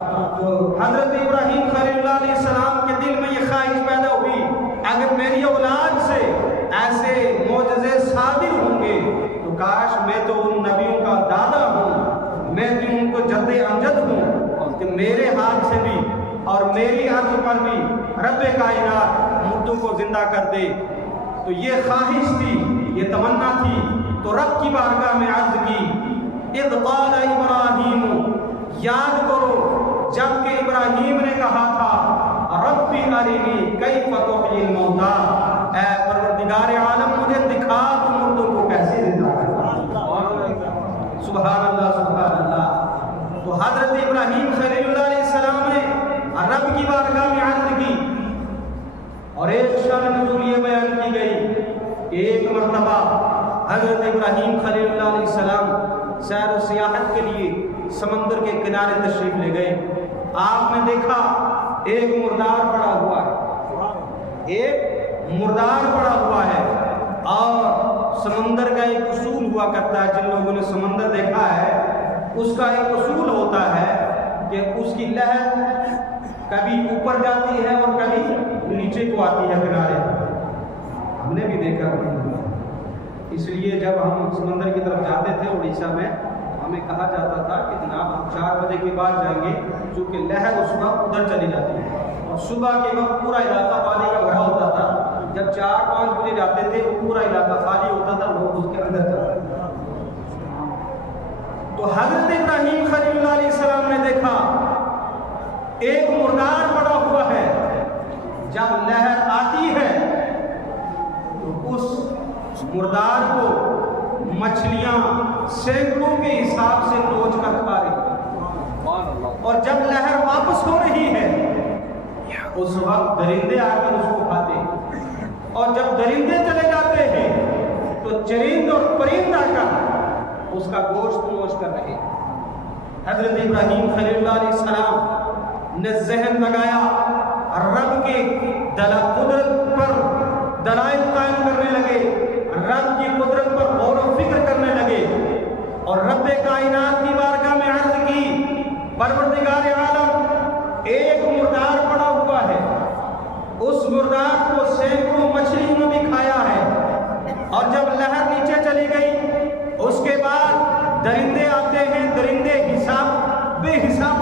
तो हजरत इब्राहीम खलीलुल्लाह अलैहिस्सलाम के दिल में ये ख्वाहिश पैदा हुई, अगर मेरी औलाद से ऐसे मोजज़े सादिर होंगे तो काश मैं तो उन नबियों का दादा हूँ, मैं तो उनको जद्दे अमजद हूँ कि मेरे हाथ से भी और मेरी अर्ज़ पर भी रब्बे कायनात मुर्दों को जिंदा कर दे। तो ये ख्वाहिश थी, ये तमन्ना थी। तो रब की बारगाह में अर्ज़ की, इज़ क़ाल इब्राहीम, याद करो जबकि इब्राहीम ने कहा था, रब्बी अरिनी कैफ़ तुह्यिल मौता, ऐ परवरदिगार आलम मुझे दिखा तू मुर्दों को कैसे जिंदा करता। सुभान अल्लाह सुभान अल्लाह। तो हजरत इब्राहीम खलीलुल्लाह अलैहिस्सलाम ने रब की बारगाह में अर्ज़ की और एक शान नुज़ूल ये बयान की गई। एक मरतबा हजरत इब्राहीम खलीलुल्लाह अलैहिस्सलाम सैर व सियाहत के लिए समंदर के किनारे तशरीफ ले गए। आपने देखा एक मुर्दार पड़ा हुआ है, एक मुर्दार पड़ा हुआ है। और समंदर का एक उसूल हुआ करता है, जिन लोगों ने समंदर देखा है उसका एक उसूल होता है कि उसकी लहर कभी ऊपर जाती है और कभी नीचे को आती है किनारे। हमने भी देखा, इसलिए जब हम समंदर की तरफ जाते थे उड़ीसा में, हमें कहा जाता था कि जनाब हम 4 बजे के बाद जाएंगे, क्योंकि लहर उस वक्त उधर चली जाती है और सुबह के वक्त पूरा इलाका पानी का भरा होता था। जब 4-5 बजे जाते थे तो पूरा इलाका खाली होता था, लोग उसके अंदर जाते थे। तो हजरत इब्राहीम खलीलुल्लाह अलैहिस्सलाम ने देखा एक मुर्दार पड़ा हुआ है। जब लहर आती है तो उस मुर्दार को मछलियां सैकड़ों के हिसाब से नोच कर खा रही, और जब लहर वापस हो रही है उस वक्त दरिंदे आकर उसको खाते, और जब दरिंदे चले जाते हैं तो चरिंद और परिंदा का उसका गोश्त नोच कर रहे। हजरत इब्राहीम खलीलुल्लाह अलैहिस्सलाम ने जहन लगाया, रब के कुदरत पर दलाइल कायम करने लगे, रब की कुदरत पर गौर व फिक्र करने लगे और रब्बे कायनात की बारगाह में अर्ज़ की, परवरदिगार आलम एक मुर्दार पड़ा हुआ है, उस मुर्दार को सैकड़ों मछलियों ने भी खाया है, और जब लहर नीचे चली गई उसके बाद दरिंदे आते हैं, दरिंदे हिसाब बेहिसाब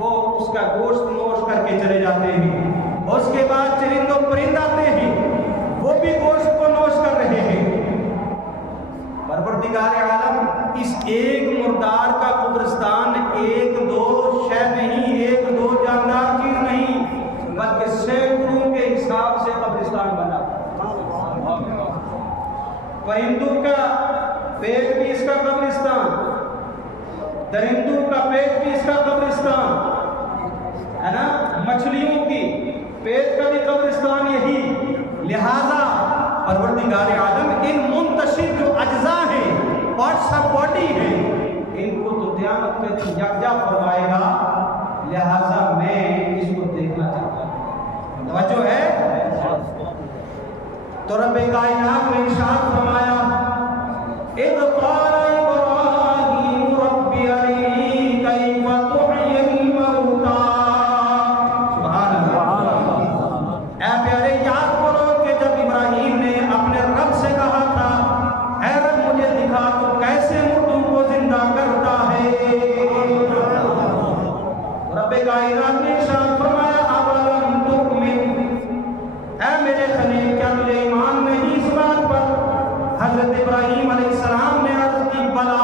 वो उसका गोश्त नोच करके चले जाते हैं। उसके बाद चरिंद और परिंद आते हैं, वो भी गोश्त को नोच कर रहे हैं। परवरदिगार आलम इस एक मुर्दार का कब्रिस्तान 1-2 शय नहीं, 1-2 जानदार चीज नहीं, बल्कि सैकड़ों के हिसाब से कब्रिस्तान बना। परिंदों का पेट भी इसका कब्रिस्तान, दरिंदों का पेट भी इसका कब्रिस्तान है ना, मछलियों की पेट का भी कब्रिस्तान यही। लिहाजा परवरदिगार आलम इन मुंतशिर जो अज्जा हैं, पार्ट्स ऑफ बॉडी हैं, इनको तो क़यामत के दिन यकजा फरमाएगा। लिहाजा मैं इसको देखना चाहता हूँ। तवज्जो है? तो रब्बे कायनात ने इरशाद फरमाया, इज़ क़ाल इब्राहीम रब्बी अरिनी कैफ़ तुह्यिल मौता। सुभान अल्लाह। ऐ प्यारे याद करो कि जब इब्राहीम ने अपने रब से कहा था, ऐ रब मुझे दिखा तो कैसे मुर्दों को जिंदा करता है। रब्बे कायनात ने इरशाद फरमाया, अवलम तु'मिन, ऐ मेरे खलील क्या तुझे ईमान नहीं इस बात पर। हजरत इब्राहीम अलैहिस्सलाम ने अर्ज़ की, बला,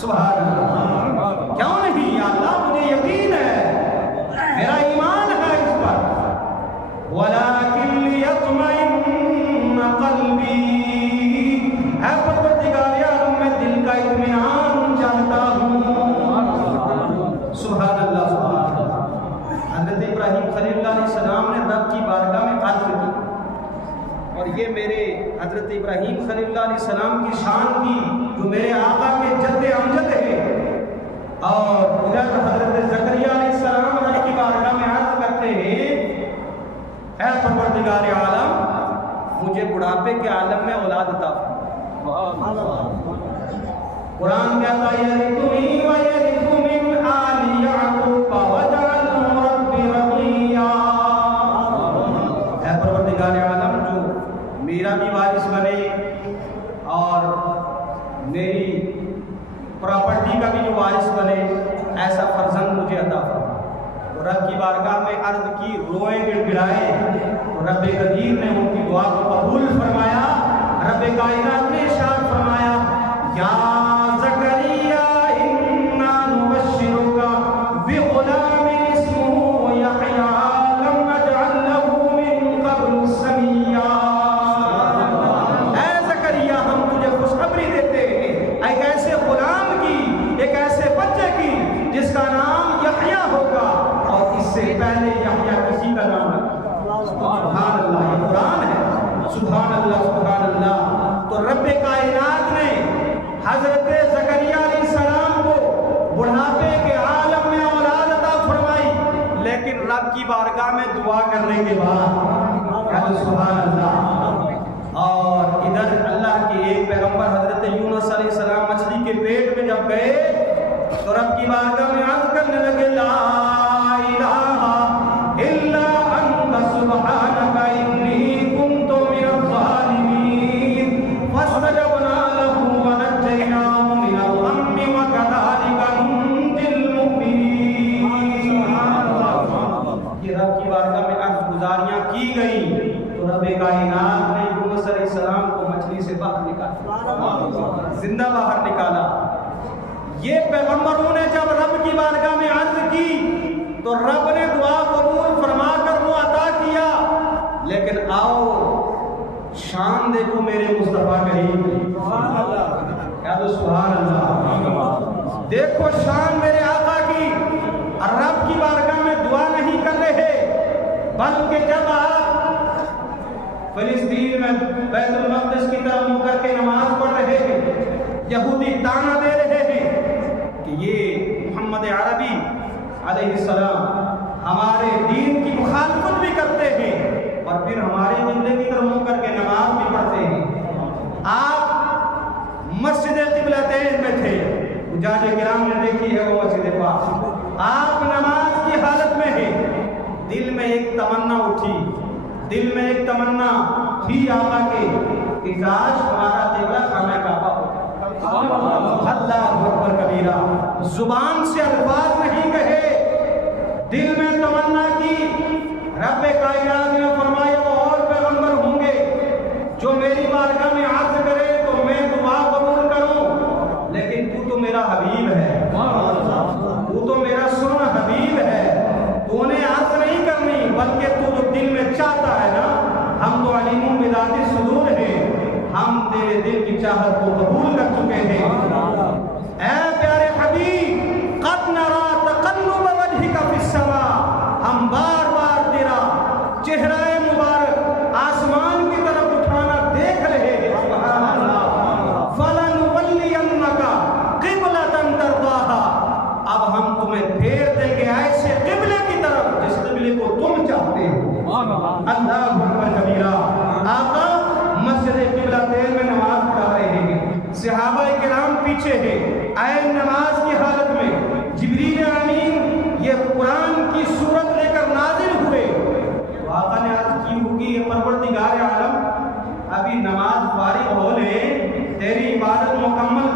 सुभान अल्लाह, क्यों नहीं या अल्लाह, मुझे यकीन है, मेरा ईमान है इस पर। वलाकिन लियत्मइन्न क़ल्बी, है परवरदिगार आलम मैं दिल का इत्मीनान चाहता हूँ। सुभान अल्लाह सुभान अल्लाह। हजरत इब्राहीम खलीलुल्लाह अलैहिस्सलाम ने रब की बारगाह में अर्ज़ की, और ये मेरे हजरत इब्राहीम खलीलुल्लाह अलैहिस्सलाम की शान थी, जो मेरे आका के जद्दे अमजद है। और उधर हजरत ज़करिया अलैहिस्सलाम रब की बारगाह में अर्ज़ करते हैं, ऐ परवरदिगार आलम मुझे बुढ़ापे के आलम में औलाद अता फरमा। कुरान कहता है, यरिथुनी व यरिथु मिन बने, ऐसा फर्जंद मुझे अता फरमा। तो रब की बारगाह में अर्ज की, रोए गिड़गिड़ाए, तो रब कदीर ने उनकी दुआ को कबूल फरमाया। रब कायनात ने इरशाद फरमाया, या ज़करिया इन्ना नुबश्शिरुका बिग़ुलामिन इस्मुहु यहया लम नजअल लहू मिन क़ब्लु समiyya। ऐ ज़करिया, हम तुझे खुशखबरी देते हैं एक ऐसे गुलाम की, एक ऐसे बच्चे की जिसका नाम यहया होगा, और इससे पहले यहया किसी का नाम नहीं। सुभान अल्लाह, ये कुरान है। सुभान अल्लाह, सुभान अल्लाह। तो रब कायनात ने हजरत ज़करिया अलैहिस्सलाम को बुढ़ापे के आलम में औलाद अता फरमाई, लेकिन रब की बारगाह में दुआ करने के बाद सुभान अल्लाह। और इधर अल्लाह के एक पैगंबर हजरत यूनुस अलैहिस्सलाम मछली के पेट में जब गए तो रब की बारगाह में अर्ज करने लगे, ला इलाहा इल्ला अंता सुब्हानका इन्नी कुन्तु मिनज़ ज़ालिमीन फस्तजबना लहू व नज्जयनाहु मिनल गम्मि व कज़ालिका नुंजिल मुमिनीन। ये रब की बारगाह में अर्ज गुजारियां की गई तो रब कायनात ने यूनुस अलैहिस्सलाम को मछली से बाहर निकाला, जिंदा बाहर निकाला। ये पैगंबरों ने जब रब की बारगाह में अर्ज की तो रब ने दुआ कबूल फरमाकर वो अता किया। लेकिन आओ शान देखो मेरे मुस्तफा करीम की, क्या तो सुभान अल्लाह। देखो शान मेरे आका की। और रब की बारगाह में दुआ नहीं कर रहे, बल्कि जब आप फिलिस्तीन में बैतुल मक़दिस की तरफ मुँह करके नमाज पढ़ रहे हैं, यहूदी ताना दे रहे हैं कि ये मोहम्मद अरबी अलैहिस्सलाम हमारे दीन की मुखालफत भी करते हैं और फिर हमारे जिंदगी की तरफ मुँह करके नमाज भी पढ़ते हैं। आप मस्जिद क़िबलतैन में थे, मुजाहिद किराम ने देखी है वो मस्जिद पाक। आप नमाज की हालत में हैं, दिल में एक तमन्ना उठी, दिल में एक तमन्ना थी आका के कि काश हमारा क़िबला खाना काबा हो। अल्लाहु अकबर कबीरा। जुबान से अल्फाज नहीं कहे, दिल में तमन्ना की। रब कायनात ने फरमाया वो और पैगंबर होंगे जो मेरी बारगाह में अर्ज करे तो मैं दुआ कबूल करूं, लेकिन तू तो मेरा हबीब है, तू तो मेरा सुना हबीब है, तूने अर्ज नहीं करनी, बल्कि तू जो दिल में चाहता है ना, हम तो अलीमुन बिज़ाति सुदूर हैं, हम तेरे दिल की चाहत को कबूल कर चुके हैं। ऐ प्यारे हबीब, क़द नरा तक़ल्लुब वजहिका फ़िस्समा, हम बार बार तेरा चेहरा मुबारक आसमान की तरफ उठाना देख रहे हैं। सुभान अल्लाह। फ़लनुवल्लियन्नका क़िबलतन तर्दाहा, अब हम तुम्हें फेर देंगे ऐसे क़िबले की तरफ जिस क़िबले को तुम चाहते हो। अल्लाहु अकबर कबीरा। आका मस्जिद क़िबलतैन में नमाज पढ़ा रहे हैं, सहाबा किराम पीछे हैं। ऐ नमाज की हालत में जिब्रील अमीन ये कुरान की सूरत लेकर नाजिल हुए तो आका ने अर्ज की होगी, ये परवरदिगार आलम अभी नमाज फारिग हो ले, तेरी इबादत मुकम्मल